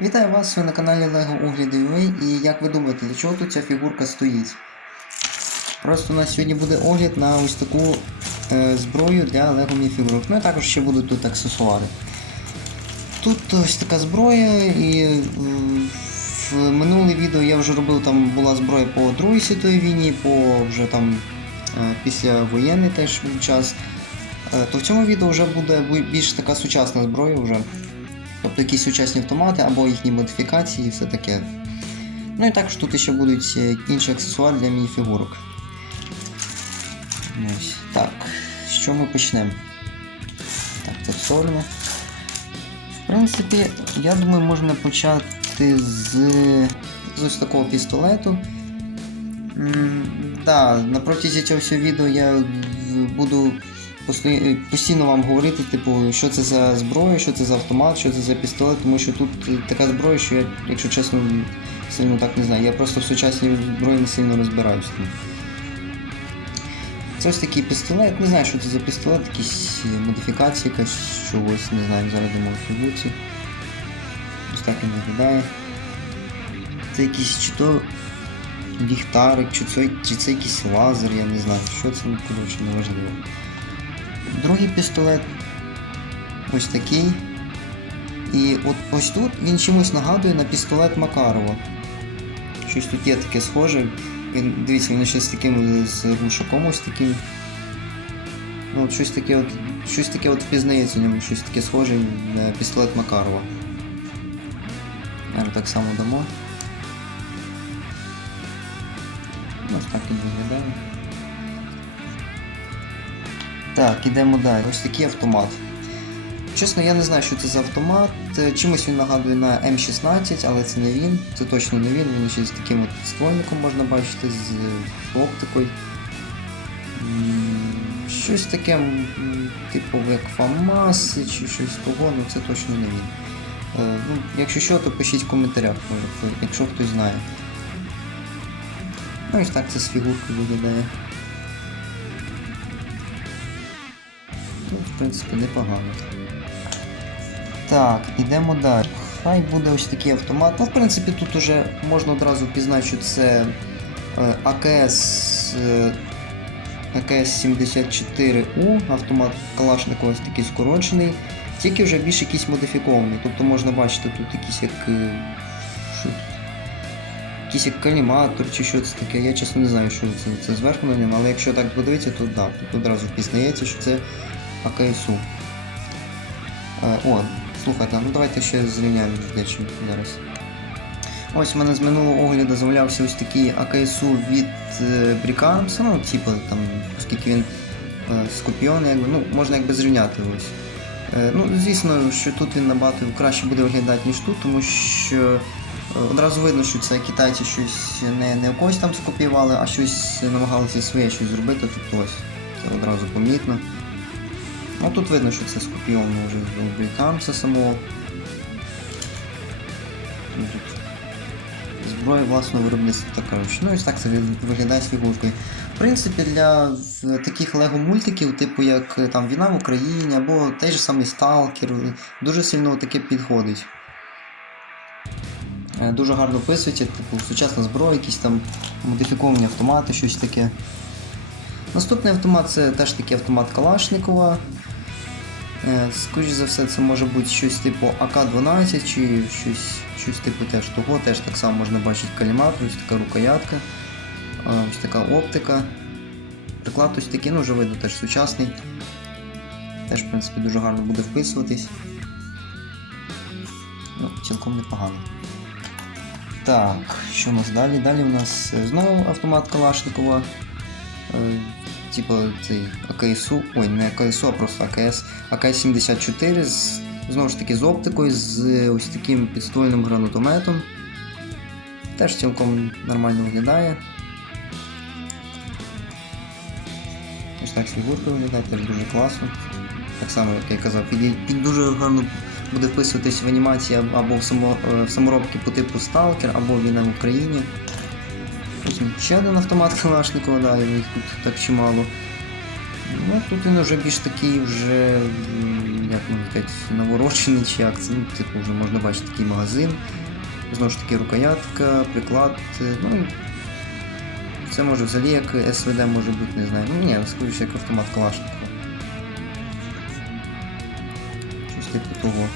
Вітаю вас, ви на каналі LEGO Огляди UA і як ви думаєте, для чого тут ця фігурка стоїть? Просто у нас сьогодні буде огляд на ось таку е, зброю для LEGO мініфігурок. Ну і також ще будуть тут аксесуари. Тут ось така зброя і е, в минуле відео я вже робив, там була зброя по Другій світовій війні, по вже там е, післявоєнний теж час. Е, то в цьому відео вже буде більш така сучасна зброя вже. Тобто якісь сучасні автомати або їхні модифікації і все таке. Ну і також тут ще будуть е, інші аксесуари для мініфігурок. Ось. Так, чого ми почнемо? Так, це сторону. В принципі, я думаю, можна почати з, з ось такого пістолету. М, Да, на протязі цього всього відео я буду постійно вам говорити, типу, що це за зброя, що це за автомат, що це за пістолет, тому що тут е, така зброя, що я, якщо чесно, сильно так не знаю. Я просто в сучасній зброї не сильно розбираюсь. Це ось такий пістолет, не знаю, що це за пістолет, якісь модифікації, якась чогось, не знаю, зараз думаю в фігурці. Ось так він виглядає. Це якийсь чи то ліхтарик, чи це, чи це якийсь лазер, я не знаю, що це, коротше, неважливо. Другий пістолет ось такий. І от ось тут він чимось нагадує на пістолет Макарова. Щось тут є таке схоже. Він, дивіться, він ще з таким з глушаком ось таким. Ну, от щось таке от, щось таке от впізнається в ньому, щось таке схоже на пістолет Макарова. Наверно, так само дамо. Ось так він виглядає. Так, ідемо далі. Ось такий автомат. Чесно, я не знаю, що це за автомат. Е, Чимось він нагадує на М16, але це не він. Це точно не він. Він ще з таким от ствольником можна бачити, з е, оптикою. Щось таке, типу як ФАМАС чи щось того, ну це точно не він. Е, Ну, якщо що, то пишіть в коментарях, якщо хтось знає. Ну і так це з фігуркою виглядає. В принципі, непогано. Так, ідемо далі. Хай буде ось такий автомат. Ну, в принципі, тут уже можна одразу впізнати, що це е, АКС, е, АКС-74У, автомат Калашникова ось такий скорочений, тільки вже більш якийсь модифікований. Тобто можна бачити тут якийсь як. е, Що? Якийсь як каліматор чи що це таке. Я чесно не знаю, що це, це зверху на ньому, але якщо так подивитися, то так, тут одразу впізнається, що це АКСУ. Е, О, слухайте, ну давайте ще зрівняємо дечим зараз. Ось в мене з минулого огляду з'являвся ось такий АКСУ від е, Брікамса, ну, типу, там, оскільки він е, скопійований, якби, ну, можна якби зрівняти ось. Е, ну, звісно, що тут він набагато краще буде виглядати, ніж тут, тому що одразу видно, що це китайці щось не, не когось там скопіювали, а щось намагалися своє щось зробити, тобто ось це одразу помітно. Ну тут видно, що це скопійовано вже з Брікамса самого. Ну, Зброя власного виробництва та коротше. Ну і так це виглядає з фігуркою. В принципі, для таких лего мультиків, типу як е, там Війна в Україні або той же самий Сталкер, е, дуже сильно таке підходить. Е, Дуже гарно описується, типу, сучасна зброя, якісь там модифіковані автомати, щось таке. Наступний автомат це теж такий автомат Калашникова. Е, Скоріш за все, це може бути щось типу АК-12 чи щось, щось типу теж того. Теж так само можна бачити каліматор, ось така рукоятка, ось така оптика. Приклад ось такий, ну вже видно теж сучасний. Теж, в принципі, дуже гарно буде вписуватись. Ну, цілком непогано. Так, що у нас далі? Далі у нас е, знову автомат Калашникова. Типу цей АКСУ, ой, не АКСУ, а просто АКС, АКС-74 з, знову ж таки з оптикою, з ось таким підствольним гранатометом. Теж цілком нормально виглядає. Ось так фігурка виглядає, теж дуже класно. Так само, як я казав, під, під дуже гарно буде вписуватись в анімації або в, само, е, в саморобки по типу Stalker, або Війна в Україні. Потім ще один автомат Калашникова, да, їх тут так чимало. Ну, тут він вже більш такий вже, як можна сказати, наворочений чи як це. Ну, типу, вже можна бачити такий магазин. Знову ж таки, рукоятка, приклад. е, Ну, це може взагалі як СВД може бути, не знаю. Ну ні, скоріше як автомат Калашникова. Щось типу того.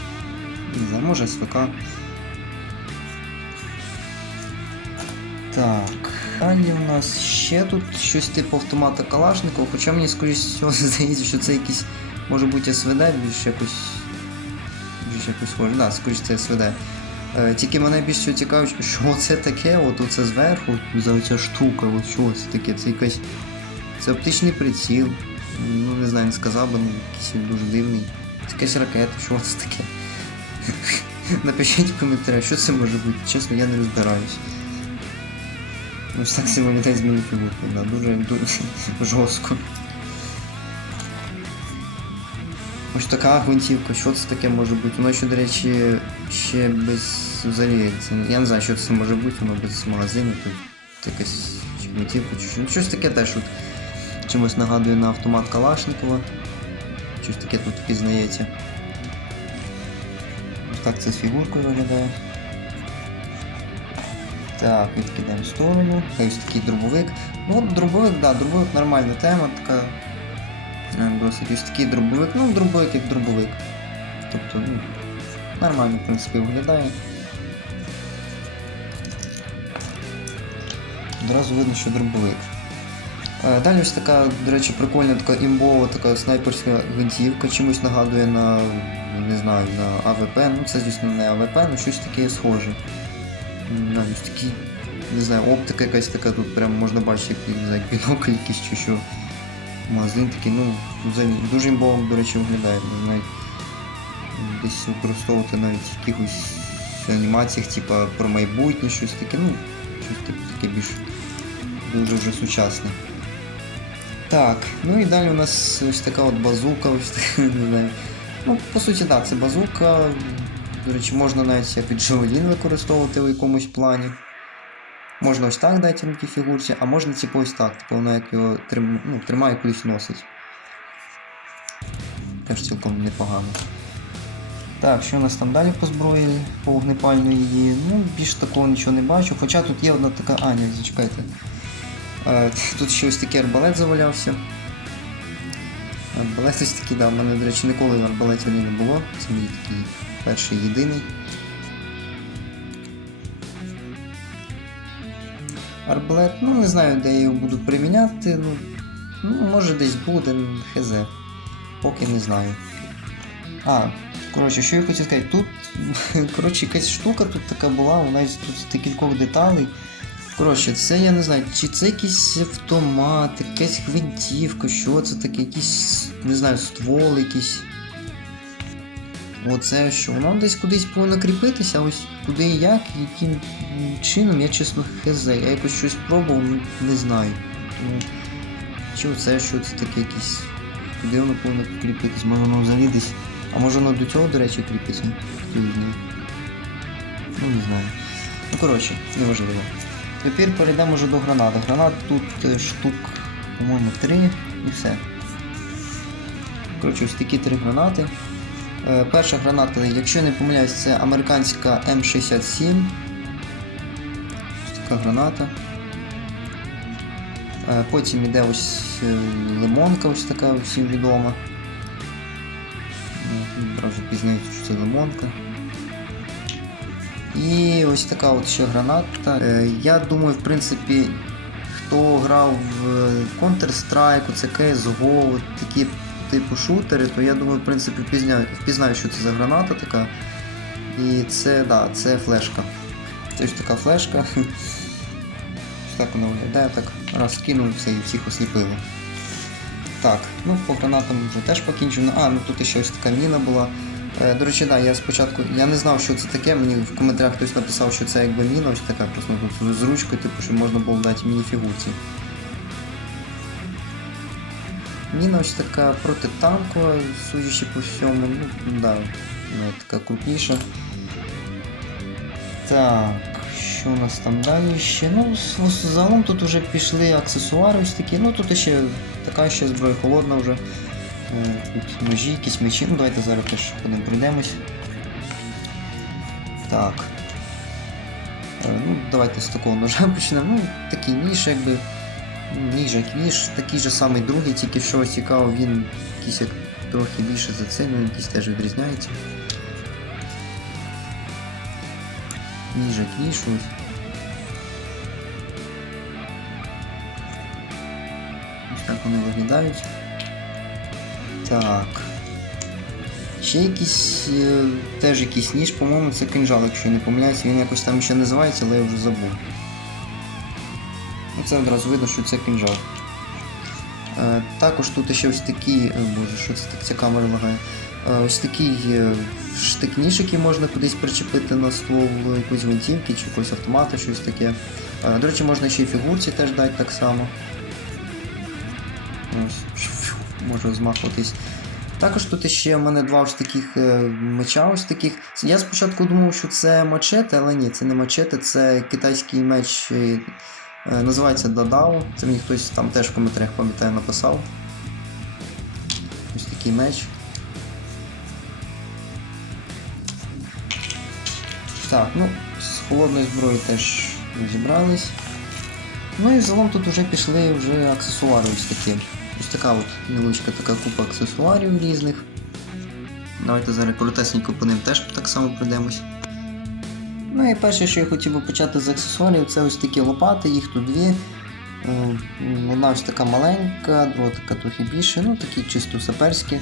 Не знаю, може СВК. Так, далі у нас ще тут щось типу автомата Калашникова, хоча мені скоріш всього здається, що це якийсь може бути СВД, більш якось. Більш якось схоже. Да, скоріш це СВД. Е, тільки мене більш всього цікавить, що це таке, от оце зверху, за ця штука, от що це таке, це якась. Це оптичний приціл. Ну не знаю, не сказав би, ну якийсь дуже дивний. Це якась ракета, що це таке? Напишіть в коментарях, що це може бути. Чесно, я не розбираюсь. Ну, ось так це виглядає з мініфігуркою, да, дуже, дуже жорстко. Ось така гвинтівка, що це таке може бути? Воно ще, до речі, ще без взагалі. Це, я не знаю, що це може бути, воно без магазину, тут якась чи гвинтівка, чи що. Ну, щось таке теж от чимось нагадує на автомат Калашникова. Щось таке тут впізнається. Ось так це з фігуркою виглядає. Так, відкидаємо в сторону. Ось такий дробовик. Ну, дробовик, да, дробовик нормальна тема, така. е, Досить ось такий дробовик. Ну, дробовик як дробовик. Тобто, ну, нормально, в принципі, виглядає. Одразу видно, що дробовик. Е, Далі ось така, до речі, прикольна така імбова така снайперська гвинтівка, чимось нагадує на, не знаю, на АВП. Ну це, звісно, не АВП, але щось таке схоже. М, Да, такі, не знаю, оптика якась така тут прям можна бачити, як, не знаю, бінокль якийсь чи що. Магазин такий, ну, взагалі дуже імбово, до речі, виглядає. Можна навіть десь використовувати навіть в якихось анімаціях, типа про майбутнє, щось таке, ну, щось типу, таке більш дуже вже сучасне. Так, ну і далі у нас ось така от базука, ось така, не знаю. Ну, по суті, так, це базука. До речі, можна навіть як від Джавелін використовувати в якомусь плані. Можна ось так дати руки фігурці, а можна типу ось так, типу воно як його трим... ну, тримає кудись носить. Теж цілком непогано. Так, що у нас там далі по зброї, по вогнепальної? Ну, більш такого нічого не бачу. Хоча тут є одна така. А, ні, зачекайте. Е, Тут ще ось такий арбалет завалявся. Арбалет ось такий, да, в мене, до речі, ніколи арбалетів не було. Це мій такий перший єдиний. Арбалет, ну не знаю, де я його буду приміняти. Ну, ну може десь буде, ну, хз. Поки не знаю. А, коротше, що я хотів сказати, тут коротше, якась штука тут така була, вона із тут декількох деталей. Коротше, це я не знаю, чи це якийсь автомат, якась гвинтівка, що це таке, якийсь, не знаю, ствол якийсь. Оце що, воно десь кудись повинно кріпитися, ось куди і як, яким чином, я чесно хз. Я якось щось пробував, не знаю. Чи оце, що це таке якийсь. Куди воно повинно кріпитись? Може воно взагалі десь. А може воно до цього, до речі, кріпиться? Хто його знає. Ну не знаю. Ну коротше, неважливо. Тепер перейдемо вже до гранат. Гранат тут е, штук, по-моєму, три і все. Коротше, ось такі три гранати. Е, перша граната, якщо не помиляюсь, це американська М67. Ось така граната. Е, потім іде ось е, лимонка, ось така всім відома. Е, Одразу пізнають, що це лимонка. І ось така от ще граната. Я думаю, в принципі, хто грав в Counter-Strike, це CSGO, такі типу шутери, то я думаю, в принципі, впізнають, що це за граната така. І це, да, це флешка. Це ось така флешка. Так вона виглядає, так раз кинув все і всіх осліпило. Так, ну по гранатам вже теж покінчено. А, ну тут ще ось така міна була. Е, До речі, да, я спочатку я не знав, що це таке. Мені в коментарях хтось написав, що це якби міна, ось така, просто ну, з ручкою, типу, щоб можна було дати міні-фігурці. Міна ось така протитанкова, судячи по всьому. Ну, да, вона така крупніша. Так, що у нас там далі ще? Ну, загалом тут вже пішли аксесуари ось такі. Ну тут ще така ще зброя холодна вже. Е, Тут ножі, якісь мечі. Ну давайте зараз теж по ним пройдемось. Так. Е, Ну, давайте з такого ножа почнемо. Ну, такий ніж, якби. Ну, Ніж такий же самий другий, тільки що цікаво, він якийсь як трохи більше за це, ну якийсь теж відрізняється. Ніж як ось. Ось так вони виглядають. Так. Ще якийсь е, теж якийсь ніж, по-моєму, це кинжал, якщо я не помиляюсь, він якось там ще називається, але я вже забув. Ну, це одразу видно, що це кинжал. Е, також тут ще ось такі. е, Боже, що це так ця камера лагає. Е, ось такий штик-ніж, який можна кудись причепити на ствол якоїсь гвинтівки чи якогось автомата, щось таке. До речі, можна ще й фігурці теж дати так само. Ось, можу змахуватись. Також тут ще в мене два ось таких меча ось таких. Я спочатку думав, що це мачете, але ні, це не мачете, це китайський меч. Е, Називається Дадао. Це мені хтось там теж в коментарях пам'ятаю написав. Ось такий меч. Так, ну, з холодною зброєю теж розібрались. Ну і взагалом тут вже пішли вже аксесуари ось такі. Ось така от невеличка така купа аксесуарів різних. Давайте зараз коротесенько по ним теж так само пройдемось. Ну і перше, що я хотів би почати з аксесуарів, це ось такі лопати, їх тут дві. Е, Одна ось така маленька, друга така трохи більше, ну такі чисто саперські.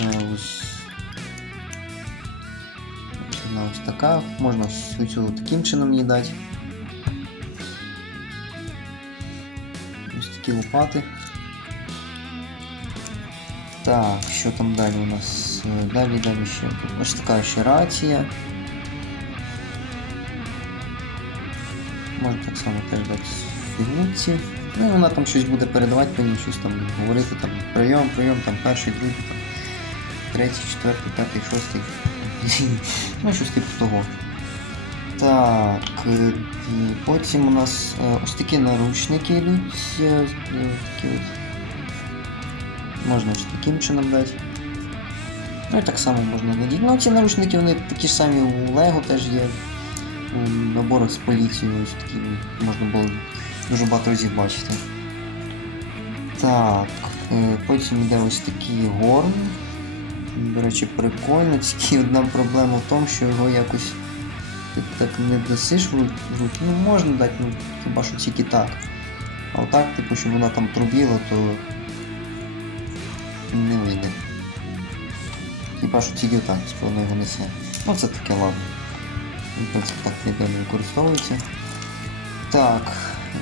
Е, Ось Одна ось така, можна цю таким чином її дати. Ось такі лопати. Так, що там далі у нас? Е, Далі, далі ще. Ось така ще рація. Можна так само теж дати фігурці. Ну вона там щось буде передавати, мені щось там говорити, там прийом, прийом, там перший, другий, там третій, четвертий, п'ятий, шостий. ну, щось типу того. Так, е, і потім у нас е, ось такі наручники йдуть. е, Такі от. Можна ось таким чином дати. Ну і так само можна надіти. Ну ці наручники вони такі ж самі у Лего теж є. Наборах з поліцією такі можна було дуже багато разів бачити. Так, е, потім йде ось такий горн. До речі, прикольно, тільки одна проблема в тому, що його якось так не досиш руки. Ну можна дати, ну хіба що тільки так. А отак, типу, щоб вона там трубіла, то не вийде. Хіба що тільки так, що вона його несе. Ну це таке ладно. В так ніде не використовується. Так,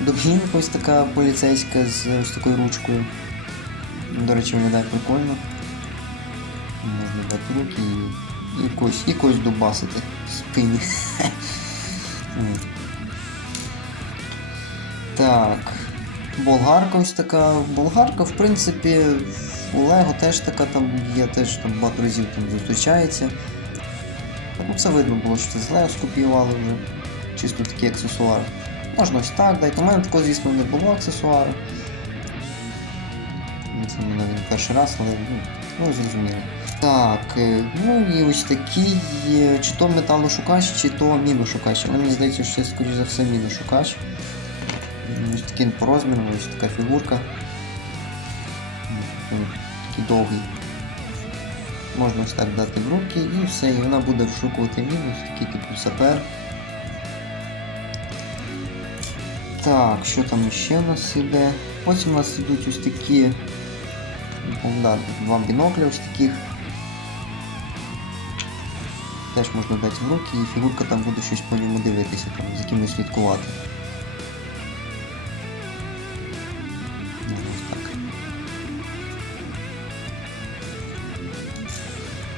дубінка ось така поліцейська з ось такою ручкою. До речі, виглядає прикольно. Можна дати руки і, когось, і когось дубасити спині. Так. Болгарка ось така. Болгарка, в принципі, у Лего теж така там є, теж там багато разів там зустрічається. Ну це видно було, що це з Лего скопіювали вже. Чисто такі аксесуари. Можна ось так дати. У мене такого, звісно, не було аксесуару. Ну, Це мене перший раз, але ну, ну зрозуміло. Так, е, ну і ось такий, чи то металошукач, чи то міношукач. Але мені здається, що це, скоріш за все, міношукач. Ось такий по розміру, ось така фігурка. Такий довгий. Можна ось так дати в руки і все, і вона буде вшукувати мінус, такий типу сапер. Так, що там ще у нас іде? Потім у нас йдуть ось такі. Да, два бінокля ось таких. Теж можна дати в руки і фігурка там буде щось по ньому дивитися, там, за кимось слідкувати.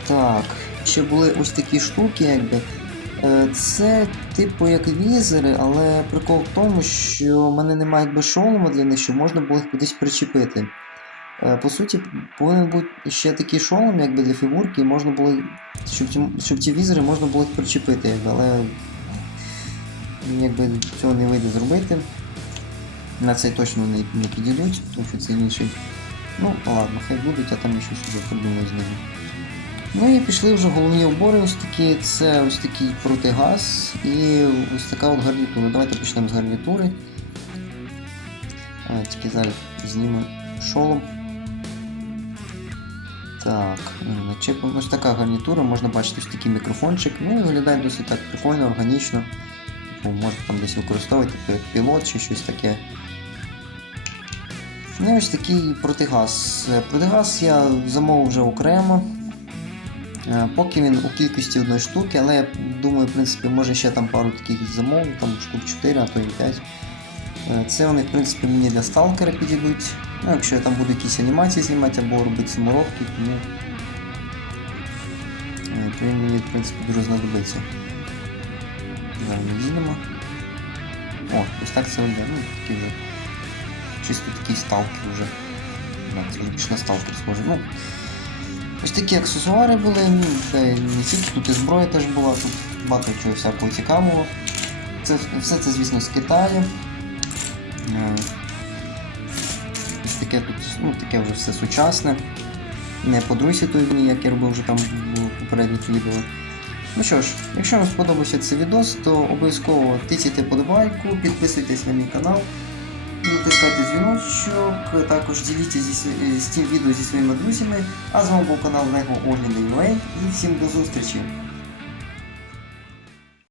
Так, ще були ось такі штуки, якби. Е, Це типу як візери, але прикол в тому, що в мене немає якби шолома для них, щоб можна було їх кудись причепити. Е, По суті, повинен бути ще такий шолом, якби для фігурки, можна було, щоб ці, щоб ці візери можна було їх причепити, якби, але якби цього не вийде зробити. На цей точно не, не підійдуть, тому що це інший. Ну, ладно, хай будуть, а там я щось вже придумаю з ними. Ну і пішли вже головні убори ось такі. Це ось такий протигаз і ось така от гарнітура. Давайте почнемо з гарнітури. А, тільки зараз знімемо шолом. Так. Ось така гарнітура, можна бачити ось такий мікрофончик. Ну і виглядає досить так прикольно, органічно. Типу, Можна там десь використовувати як пілот чи щось таке. Ну і ось такий протигаз. Протигаз я замовив вже окремо. Е, Поки він у кількості одної штуки, але я думаю, в принципі, може ще там пару таких замовив, там штук 4, а то і 5. Е, Це вони, в принципі, мені для сталкера підійдуть. Ну, якщо я там буду якісь анімації знімати або робити саморобки, тому е, то він мені, в принципі, дуже знадобиться. Зараз ми їдемо. О, ось так це вийде. Ну, такий вже. Чисто такий сталкер вже. Вже більш на сталкер схоже. Ну, ось такі аксесуари були, ну, не тільки тут і зброя теж була, тут багато чого всякого цікавого. Це, все це, звісно, з Китаю. Е, Ось таке тут, ну, таке вже все сучасне. Не по Другій світовій війні, як я робив вже там в попередніх відео. Ну що ж, якщо вам сподобався цей відос, то обов'язково тицяйте подобайку, підписуйтесь на мій канал, натискайте дзвіночок, також діліться з цим відео зі своїми друзями. А з вами був канал Лего Огляди UA і всім до зустрічі!